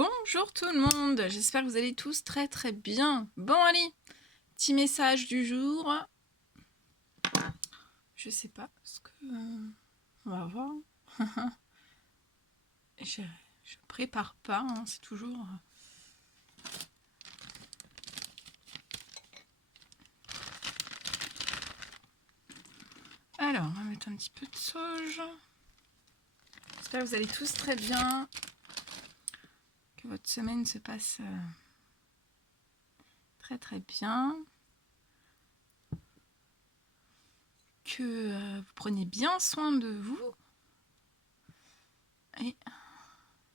Bonjour tout le monde, j'espère que vous allez tous très très bien. Bon allez, petit message du jour. Je sais pas ce que... on va voir. je prépare pas, hein, c'est toujours... Alors, on va mettre un petit peu de sauge. J'espère que vous allez tous très bien. Que votre semaine se passe très très bien. Que vous prenez bien soin de vous. Et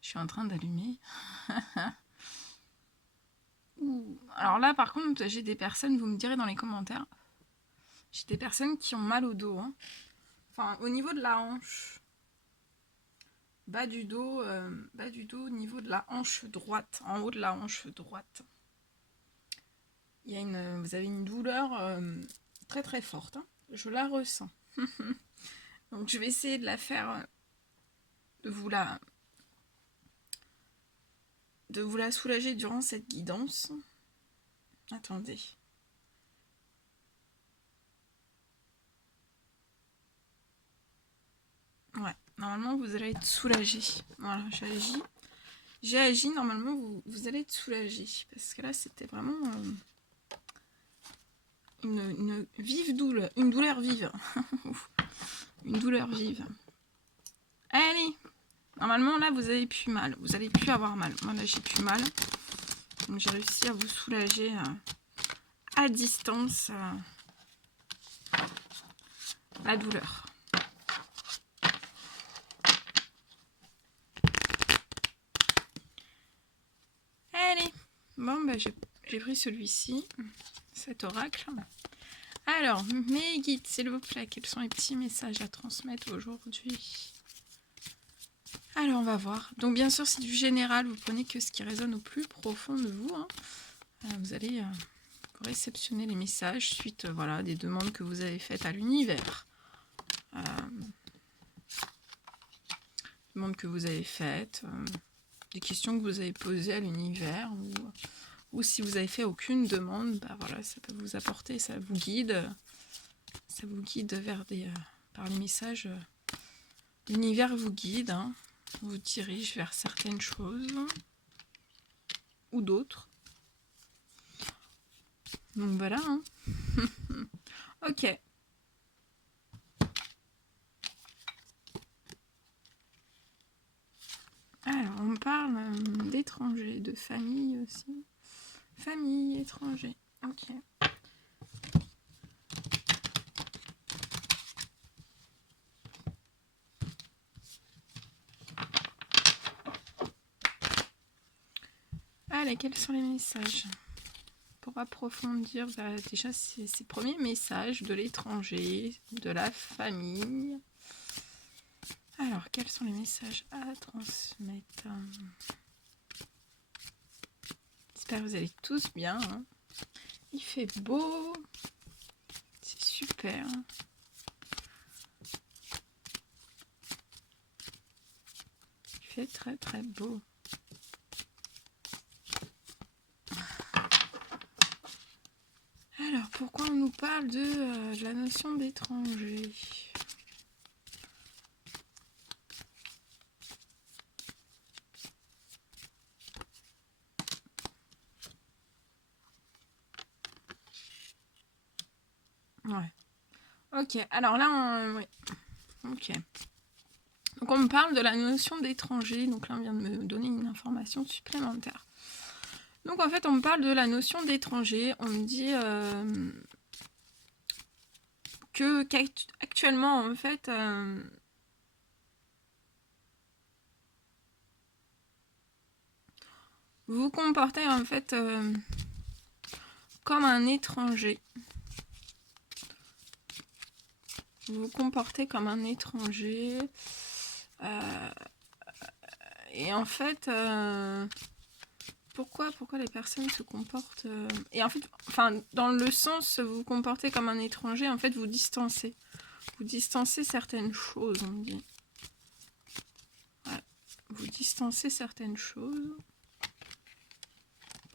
je suis en train d'allumer. Alors là, par contre, j'ai des personnes, vous me direz dans les commentaires, j'ai des personnes qui ont mal au dos. Hein. Enfin, au niveau de la hanche. Bas du dos, au niveau de la hanche droite, en haut de la hanche droite. Il y a vous avez une douleur très très forte. Hein. Je la ressens. Donc je vais essayer de la faire, de vous la soulager durant cette guidance. Attendez. Ouais, normalement vous allez être soulagé. Voilà, j'ai agi, normalement vous allez être soulagé. Parce que là c'était vraiment une vive douleur, une douleur vive. Une douleur vive. Allez, normalement là vous avez plus mal, vous allez plus avoir mal. Moi là j'ai plus mal. Donc j'ai réussi à vous soulager à distance la douleur. Allez, bon bah j'ai pris celui-ci, cet oracle. Alors, mes guides, s'il vous plaît, quels sont les petits messages à transmettre aujourd'hui? Alors, on va voir. Donc, bien sûr, c'est du général. Vous prenez que ce qui résonne au plus profond de vous. Hein. Vous allez réceptionner les messages suite voilà, des demandes que vous avez faites à l'univers. Demandes que vous avez faites, des questions que vous avez posées à l'univers, ou si vous avez fait aucune demande, bah voilà, ça peut vous apporter, ça vous guide vers par les messages. L'univers vous guide, hein, vous dirige vers certaines choses ou d'autres. Donc voilà. Hein. Ok. Alors, on parle d'étrangers, de famille aussi. Famille, étranger. Ok. Allez, quels sont les messages? Pour approfondir déjà ces premiers messages de l'étranger, de la famille. Alors, quels sont les messages à transmettre? J'espère que vous allez tous bien. Hein. Il fait beau. C'est super. Il fait très très beau. Alors, pourquoi on nous parle de la notion d'étranger? Ouais. Ok, alors là, ouais. Ok. Donc on me parle de la notion d'étranger. Donc là, on vient de me donner une information supplémentaire. Donc en fait, on me parle de la notion d'étranger. On me dit qu'actuellement, en fait, vous vous comportez en fait comme un étranger. Vous vous comportez comme un étranger. Et en fait, pourquoi les personnes se comportent... Et en fait, enfin, dans le sens, vous vous comportez comme un étranger, en fait, vous distancez. Vous distancez certaines choses, on me dit. Ouais. Vous distancez certaines choses.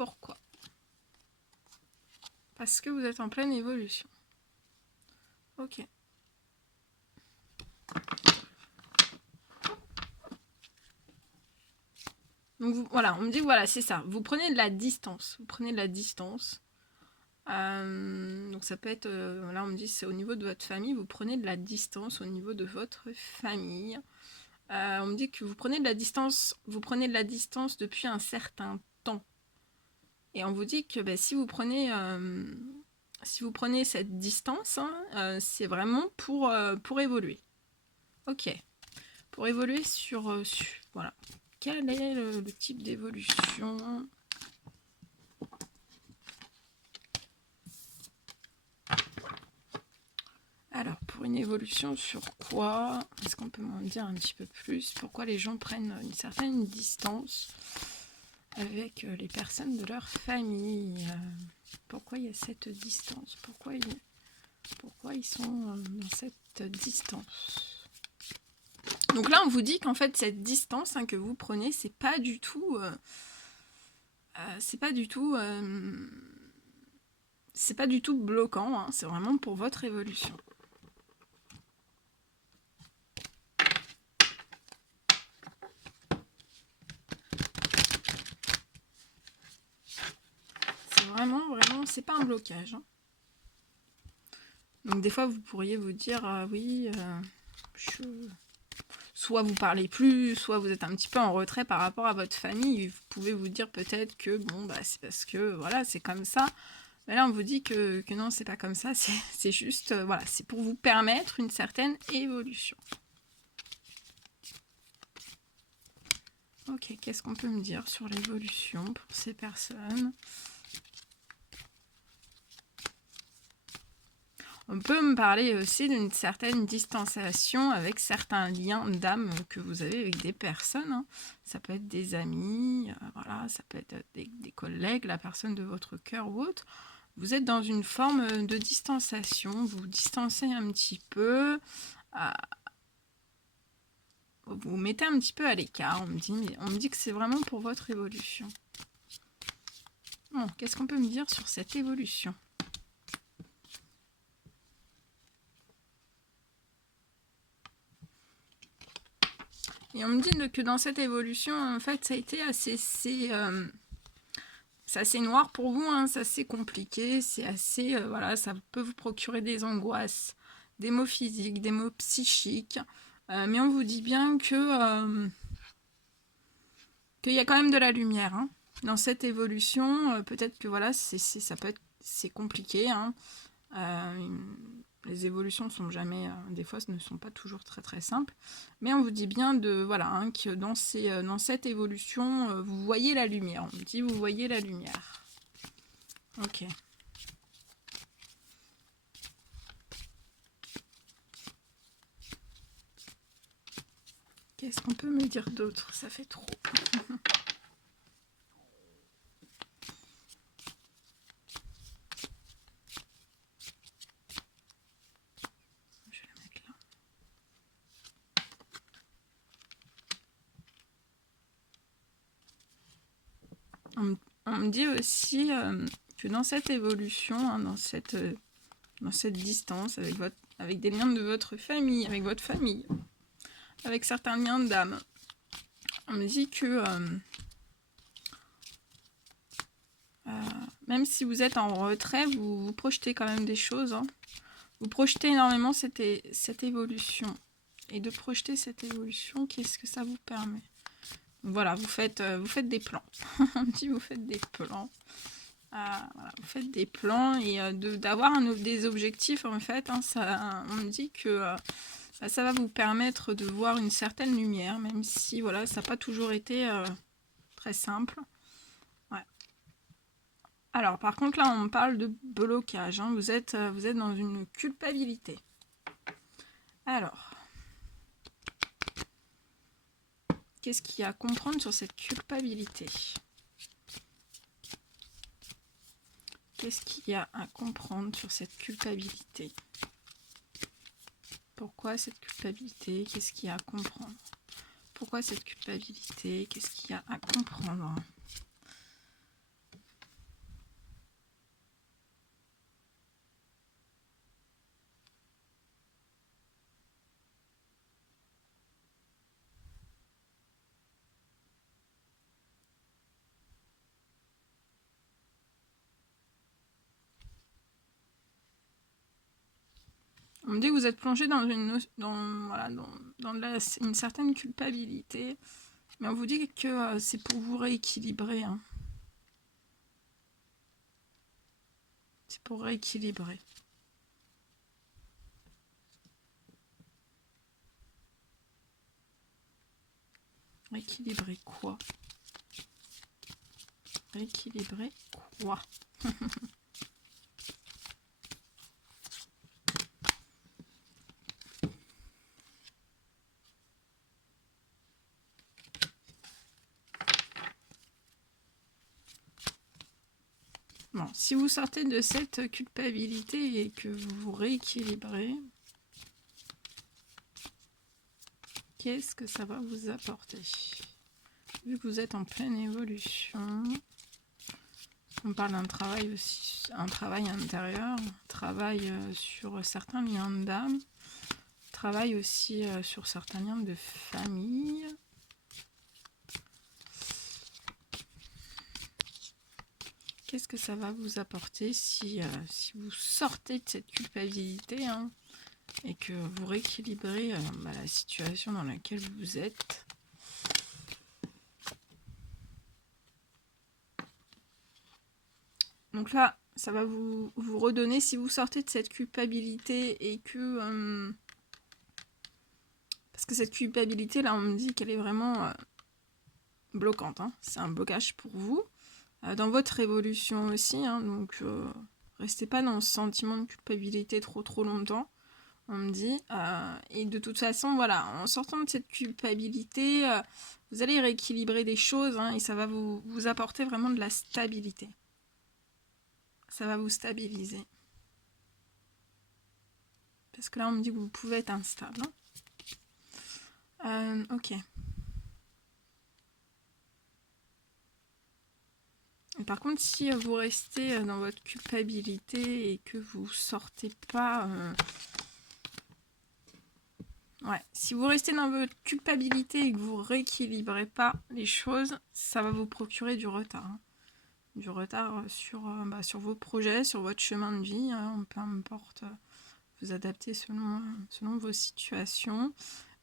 pourquoi. Parce que vous êtes en pleine évolution. Ok. Donc voilà, on me dit que voilà, c'est ça. Vous prenez de la distance. Vous prenez de la distance. Donc ça peut être, là on me dit c'est au niveau de votre famille, vous prenez de la distance au niveau de votre famille. On me dit que vous prenez de la distance depuis un certain temps. Et on vous dit que si vous prenez cette distance, hein, c'est vraiment pour évoluer. Ok. Pour évoluer sur voilà. Quel est le type d'évolution ? Alors, pour une évolution sur quoi? Est-ce qu'on peut m'en dire un petit peu plus? Pourquoi les gens prennent une certaine distance avec les personnes de leur famille? Pourquoi il y a cette distance? Pourquoi ils sont dans cette distance? Donc là, on vous dit qu'en fait, cette distance que vous prenez, c'est pas du tout... c'est pas du tout bloquant, hein, c'est vraiment pour votre évolution. C'est vraiment, c'est pas un blocage. Hein. Donc des fois, vous pourriez vous dire, oui, soit vous parlez plus, soit vous êtes un petit peu en retrait par rapport à votre famille. Vous pouvez vous dire peut-être que, bon, c'est parce que, voilà, c'est comme ça. Mais là, on vous dit que non, c'est pas comme ça, c'est juste, voilà, c'est pour vous permettre une certaine évolution. Ok, qu'est-ce qu'on peut me dire sur l'évolution pour ces personnes? On peut me parler aussi d'une certaine distanciation avec certains liens d'âme que vous avez avec des personnes. Hein. Ça peut être des amis, voilà, ça peut être des collègues, la personne de votre cœur ou autre. Vous êtes dans une forme de distanciation, vous vous distancez un petit peu, vous vous mettez un petit peu à l'écart. On me dit que c'est vraiment pour votre évolution. Bon, qu'est-ce qu'on peut me dire sur cette évolution ? Et on me dit que dans cette évolution, en fait, ça a été c'est assez noir pour vous, hein, c'est assez compliqué, c'est assez, voilà, ça peut vous procurer des angoisses, des maux physiques, des maux psychiques, mais on vous dit bien que qu'il y a quand même de la lumière, hein. Dans cette évolution, peut-être que voilà, c'est compliqué, hein. Les évolutions sont jamais, des fois, ne sont pas toujours très très simples, mais on vous dit bien hein, que dans cette évolution, vous voyez la lumière. On me dit vous voyez la lumière. Ok. Qu'est-ce qu'on peut me dire d'autre? Ça fait trop. On me dit aussi que dans cette évolution, hein, dans cette distance avec des liens de votre famille, avec votre famille, avec certains liens d'âme, on me dit que même si vous êtes en retrait, vous projetez quand même des choses. Hein. Vous projetez énormément cette évolution. Et de projeter cette évolution, qu'est-ce que ça vous permet? Voilà, vous faites des plans. On me dit vous faites des plans. Voilà, vous faites des plans et d'avoir des objectifs en fait. Hein, on me dit que ça va vous permettre de voir une certaine lumière, même si voilà, ça n'a pas toujours été très simple. Ouais. Alors par contre là on me parle de blocage. Hein, vous êtes dans une culpabilité. Alors. Qu'est-ce qu'il y a à comprendre sur cette culpabilité? Qu'est-ce qu'il y a à comprendre sur cette culpabilité? Pourquoi cette culpabilité? Qu'est-ce qu'il y a à comprendre? Pourquoi cette culpabilité? Qu'est-ce qu'il y a à comprendre? On me dit que vous êtes plongé dans une certaine culpabilité. Mais on vous dit que c'est pour vous rééquilibrer. Hein. C'est pour rééquilibrer. Rééquilibrer quoi? Rééquilibrer quoi? Bon, si vous sortez de cette culpabilité et que vous vous rééquilibrez, qu'est-ce que ça va vous apporter? Vu que vous êtes en pleine évolution, on parle d'un travail aussi, un travail intérieur, travail sur certains liens d'âme, travail aussi sur certains liens de famille. Qu'est-ce que ça va vous apporter si vous sortez de cette culpabilité hein, et que vous rééquilibrez la situation dans laquelle vous êtes? Donc là, ça va vous redonner, si vous sortez de cette culpabilité et que... parce que cette culpabilité, là, on me dit qu'elle est vraiment bloquante. Hein. C'est un blocage pour vous. Dans votre évolution aussi, hein, donc restez pas dans ce sentiment de culpabilité trop longtemps, on me dit. Et de toute façon, voilà, en sortant de cette culpabilité, vous allez rééquilibrer des choses hein, et ça va vous apporter vraiment de la stabilité. Ça va vous stabiliser. Parce que là, on me dit que vous pouvez être instable. Hein. Ok. Et par contre, si vous restez dans votre culpabilité et que vous sortez pas... Ouais, si vous restez dans votre culpabilité et que vous rééquilibrez pas les choses, ça va vous procurer du retard. Hein. Du retard sur vos projets, sur votre chemin de vie, hein, peu importe, vous adapter selon vos situations.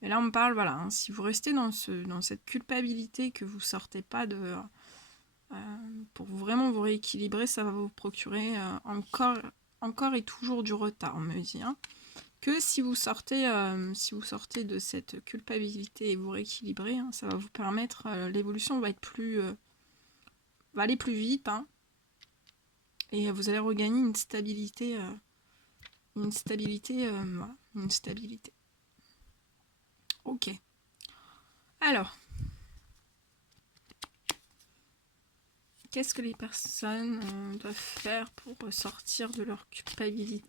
Et là, on me parle, voilà, hein, si vous restez dans cette culpabilité que vous sortez pas de... pour vraiment vous rééquilibrer, ça va vous procurer encore et toujours du retard, on me dit. Hein. Que si vous sortez de cette culpabilité et vous rééquilibrez, hein, ça va vous permettre, l'évolution va aller plus vite, hein, et vous allez regagner une stabilité, voilà, une stabilité. Ok. Alors, qu'est-ce que les personnes doivent faire pour sortir de leur culpabilité?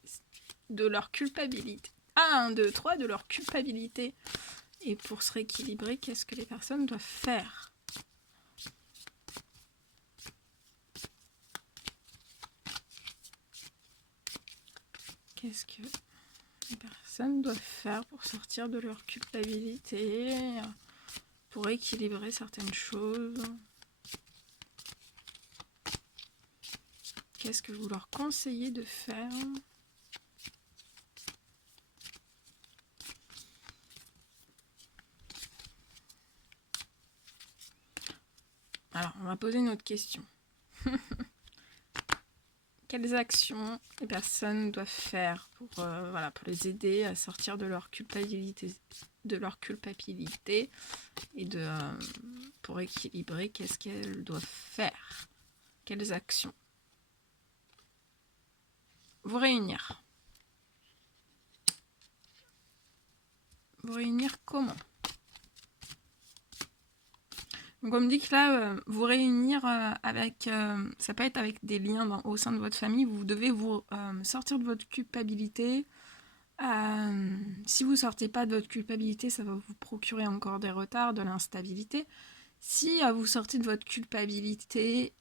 De leur culpabilité. 1, 2, 3, de leur culpabilité. Et pour se rééquilibrer, qu'est-ce que les personnes doivent faire? Qu'est-ce que les personnes doivent faire pour sortir de leur culpabilité, pour équilibrer certaines choses? Qu'est-ce que vous leur conseillez de faire? Alors, on va poser une autre question. Quelles actions les personnes doivent faire pour les aider à sortir de leur culpabilité et pour équilibrer, qu'est-ce qu'elles doivent faire? Quelles actions? Vous réunir. Vous réunir comment? Donc on me dit que là, vous réunir avec... ça peut être avec des liens au sein de votre famille. Vous devez vous sortir de votre culpabilité. Si vous ne sortez pas de votre culpabilité, ça va vous procurer encore des retards, de l'instabilité. Si vous sortez de votre culpabilité,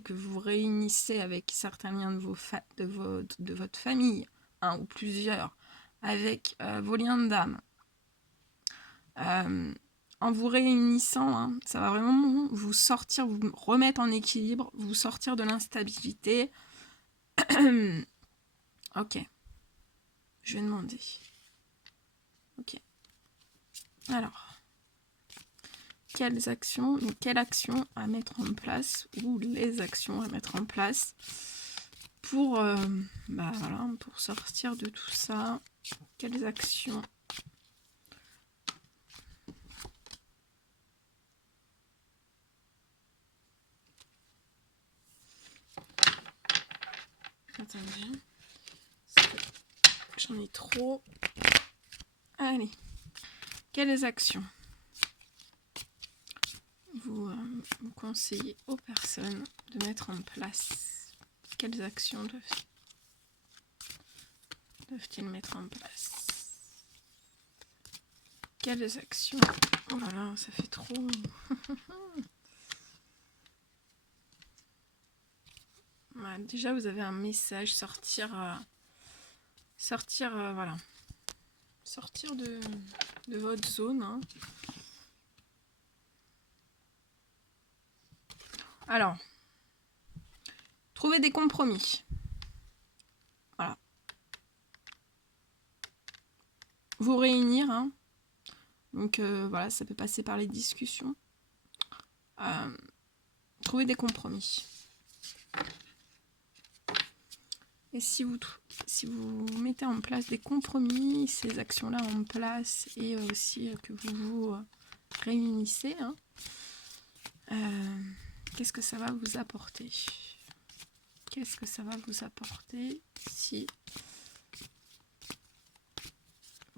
que vous réunissez avec certains liens de votre famille, un ou plusieurs, avec vos liens d'âme, en vous réunissant, hein, ça va vraiment vous sortir, vous remettre en équilibre, vous sortir de l'instabilité. Ok. je vais demander. Ok. Alors, quelle action à mettre en place, ou les actions à mettre en place pour, voilà, pour sortir de tout ça. Quelles actions? Attendez. J'en ai trop. Allez. Quelles actions vous conseillez aux personnes de mettre en place? Quelles actions doivent-ils mettre en place? Quelles actions? Oh là là, ça fait trop. Voilà, déjà, vous avez un message, sortir, voilà. Sortir de votre zone. Hein. Alors, trouver des compromis. Voilà. Vous réunir. Hein. Donc, voilà, ça peut passer par les discussions. Trouver des compromis. Et si vous mettez en place des compromis, ces actions-là en place, et aussi que vous vous réunissez, hein, qu'est-ce que ça va vous apporter? Qu'est-ce que ça va vous apporter si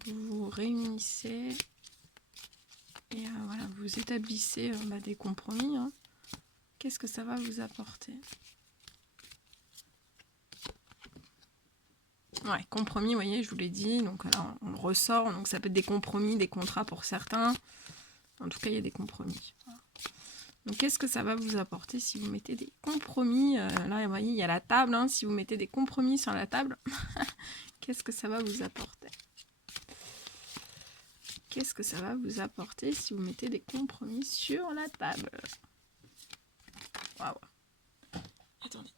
vous vous réunissez et voilà, vous établissez des compromis, hein. Qu'est-ce que ça va vous apporter? Ouais, compromis, vous voyez, je vous l'ai dit, donc là on le ressort, donc ça peut être des compromis, des contrats pour certains. En tout cas, il y a des compromis. Voilà. Donc qu'est-ce que ça va vous apporter si vous mettez des compromis? Là, vous voyez, il y a la table, hein, si vous mettez des compromis sur la table, qu'est-ce que ça va vous apporter? Qu'est-ce que ça va vous apporter si vous mettez des compromis sur la table? Waouh. Attendez.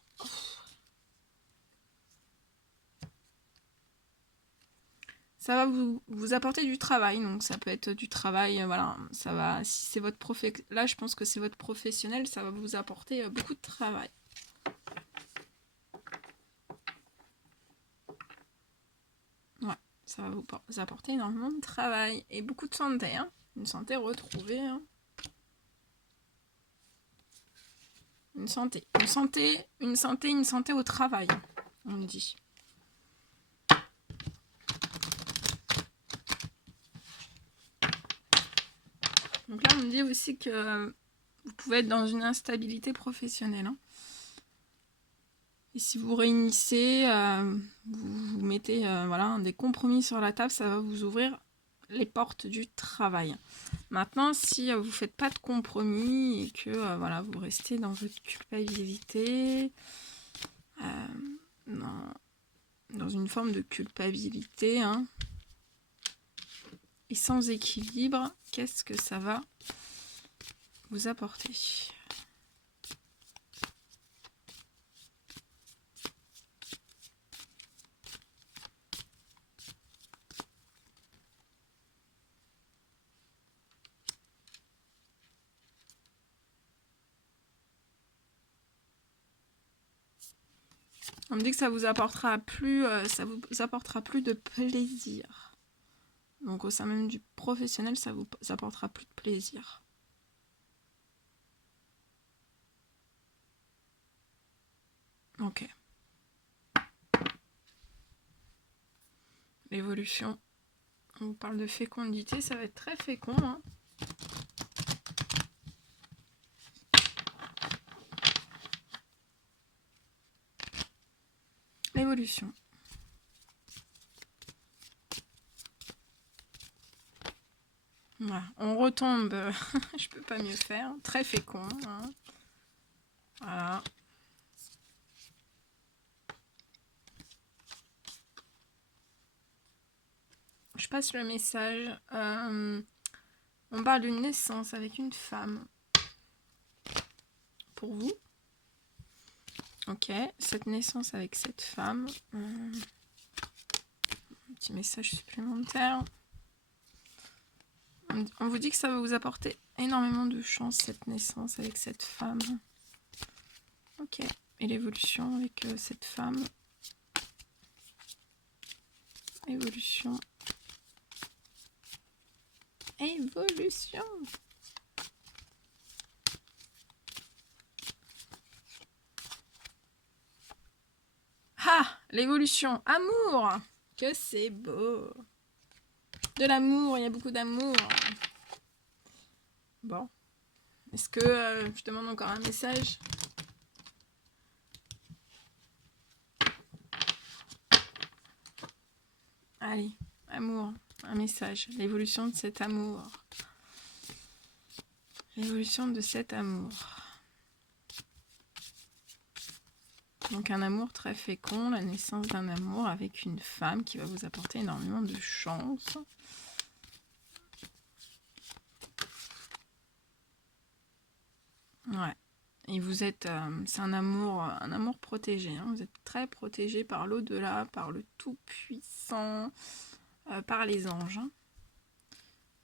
Ça va vous apporter du travail, donc ça peut être du travail, voilà, ça va, si c'est votre là je pense que c'est votre professionnel, ça va vous apporter beaucoup de travail. Ouais, ça va vous apporter énormément de travail et beaucoup de santé, hein, une santé retrouvée, hein. Une santé au travail, on me dit. Donc là, on me dit aussi que vous pouvez être dans une instabilité professionnelle. Hein. Et si vous réunissez, vous mettez voilà, des compromis sur la table, ça va vous ouvrir les portes du travail. Maintenant, si vous ne faites pas de compromis et que voilà, vous restez dans votre culpabilité, dans une forme de culpabilité, hein, et sans équilibre, qu'est-ce que ça va vous apporter? On me dit que ça vous apportera plus de plaisir. Donc au sein même du professionnel, ça vous apportera plus de plaisir. Ok. L'évolution. On vous parle de fécondité, ça va être très fécond. Hein. L'évolution. Voilà. On retombe, je peux pas mieux faire. Très fécond. Hein. Voilà. Je passe le message. On parle d'une naissance avec une femme. Pour vous. Ok, cette naissance avec cette femme. Un petit message supplémentaire. On vous dit que ça va vous apporter énormément de chance, cette naissance avec cette femme. Ok. Et l'évolution avec cette femme. Évolution. Évolution. Ah, l'évolution. Amour. Que c'est beau. De l'amour, il y a beaucoup d'amour. Bon. Est-ce que je demande encore un message? Allez, amour, un message. L'évolution de cet amour. L'évolution de cet amour. Donc un amour très fécond, la naissance d'un amour avec une femme qui va vous apporter énormément de chance. Ouais. Et vous êtes, c'est un amour protégé. Hein. Vous êtes très protégé par l'au-delà, par le Tout-Puissant, par les anges. Hein.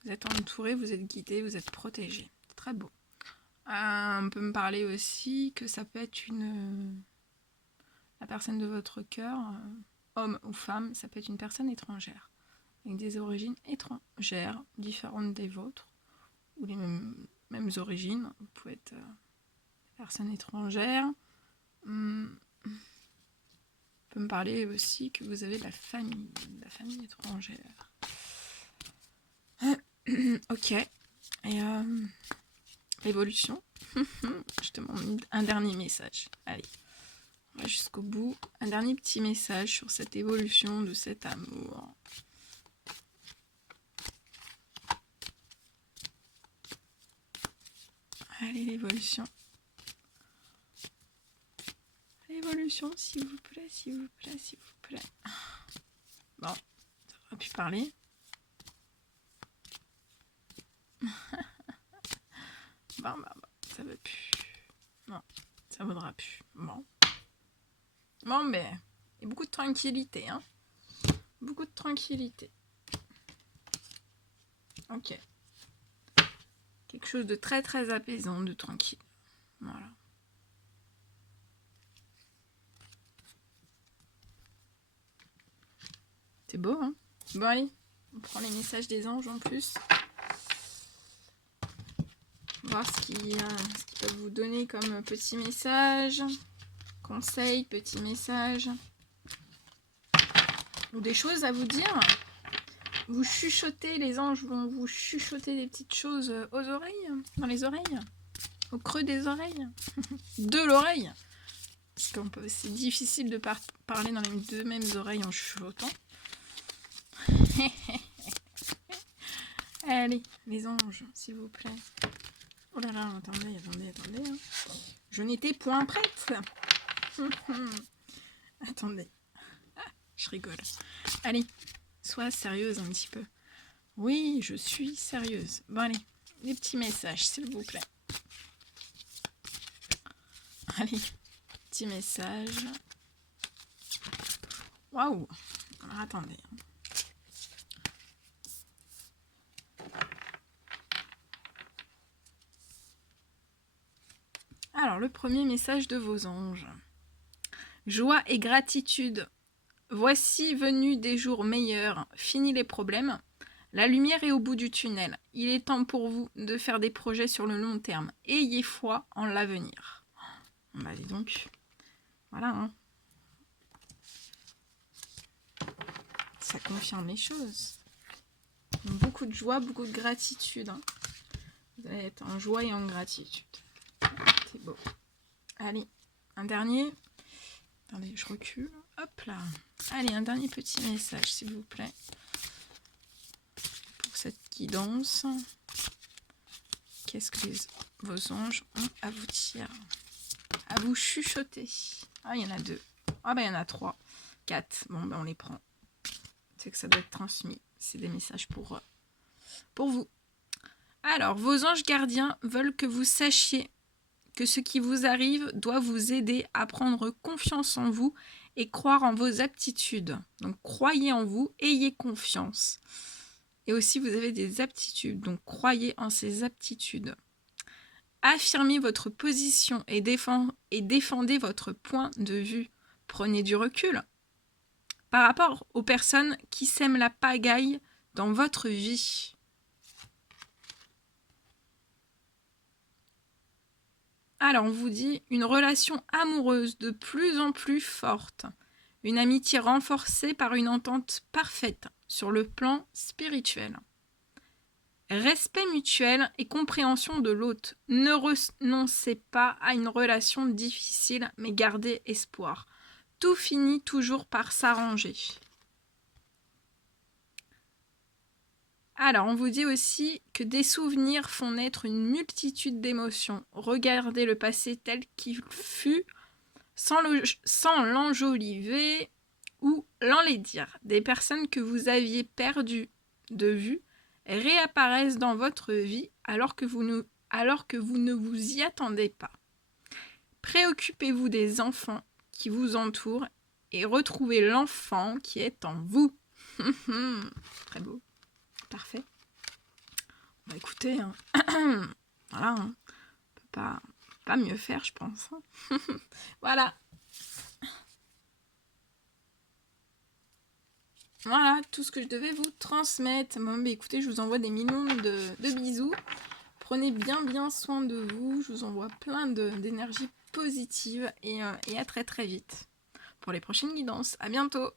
Vous êtes entouré, vous êtes guidé, vous êtes protégé. Très beau. On peut me parler aussi que ça peut être la personne de votre cœur, homme ou femme, ça peut être une personne étrangère, avec des origines étrangères, différentes des vôtres, ou les mêmes origines. Vous pouvez être personne étrangère. On peut me parler aussi que vous avez de la famille étrangère. Ok. Et l'évolution. Je te demande un dernier message. Allez. On va jusqu'au bout. Un dernier petit message sur cette évolution de cet amour. Allez, l'évolution. L'évolution, s'il vous plaît, s'il vous plaît, s'il vous plaît. Bon, ça aurait pu parler. Bon, ça va plus. Non, ça vaudra plus. Bon. Bon, mais il y a beaucoup de tranquillité, hein. Beaucoup de tranquillité. Ok. Quelque chose de très très apaisant, de tranquille. Voilà. C'est beau, hein. Bon, allez, on prend les messages des anges en plus. Voir ce qu'ils peuvent vous donner comme petit message. Conseil, petit message. Ou des choses à vous dire. Vous chuchotez, les anges vont vous chuchoter des petites choses aux oreilles, dans les oreilles, au creux des oreilles, de l'oreille. Parce que c'est difficile de parler dans les deux mêmes oreilles en chuchotant. Allez, les anges, s'il vous plaît. Oh là là, attendez. Hein. Je n'étais point prête. Attendez. Je rigole. Allez, sois sérieuse un petit peu. Oui, je suis sérieuse. Bon, allez, des petits messages, s'il vous plaît. Allez, petit message. Waouh. Alors, attendez. Alors, le premier message de vos anges. Joie et gratitude. Voici venu des jours meilleurs. Fini les problèmes. La lumière est au bout du tunnel. Il est temps pour vous de faire des projets sur le long terme. Ayez foi en l'avenir. Bah, dis donc. Voilà, hein. Ça confirme les choses. Beaucoup de joie, beaucoup de gratitude. Hein. Vous allez être en joie et en gratitude. C'est beau. Allez, un dernier. Attendez, je recule. Hop là. Allez, un dernier petit message, s'il vous plaît. Pour cette guidance. Qu'est-ce que vos anges ont à vous dire? À vous chuchoter. Ah, il y en a 2. Ah, bah, il y en a 3. 4. Bon, ben, on les prend. C'est que ça doit être transmis. C'est des messages pour vous. Alors, vos anges gardiens veulent que vous sachiez que ce qui vous arrive doit vous aider à prendre confiance en vous et croire en vos aptitudes. Donc croyez en vous, ayez confiance. Et aussi vous avez des aptitudes, donc croyez en ces aptitudes. Affirmez votre position et défendez votre point de vue. Prenez du recul par rapport aux personnes qui sèment la pagaille dans votre vie. Alors, on vous dit une relation amoureuse de plus en plus forte, une amitié renforcée par une entente parfaite sur le plan spirituel. Respect mutuel et compréhension de l'autre. Ne renoncez pas à une relation difficile, mais gardez espoir. Tout finit toujours par s'arranger. Alors, on vous dit aussi que des souvenirs font naître une multitude d'émotions. Regardez le passé tel qu'il fut, sans l'enjoliver ou l'enlaidir. Des personnes que vous aviez perdues de vue réapparaissent dans votre vie alors que vous ne vous y attendez pas. Préoccupez-vous des enfants qui vous entourent et retrouvez l'enfant qui est en vous. Très beau. Parfait. Bah écoutez, hein. Voilà, hein. On peut pas mieux faire, je pense. Voilà. Voilà tout ce que je devais vous transmettre. Bon, bah écoutez, je vous envoie des millions de bisous. Prenez bien soin de vous. Je vous envoie plein d'énergie positive et à très vite pour les prochaines guidances. À bientôt.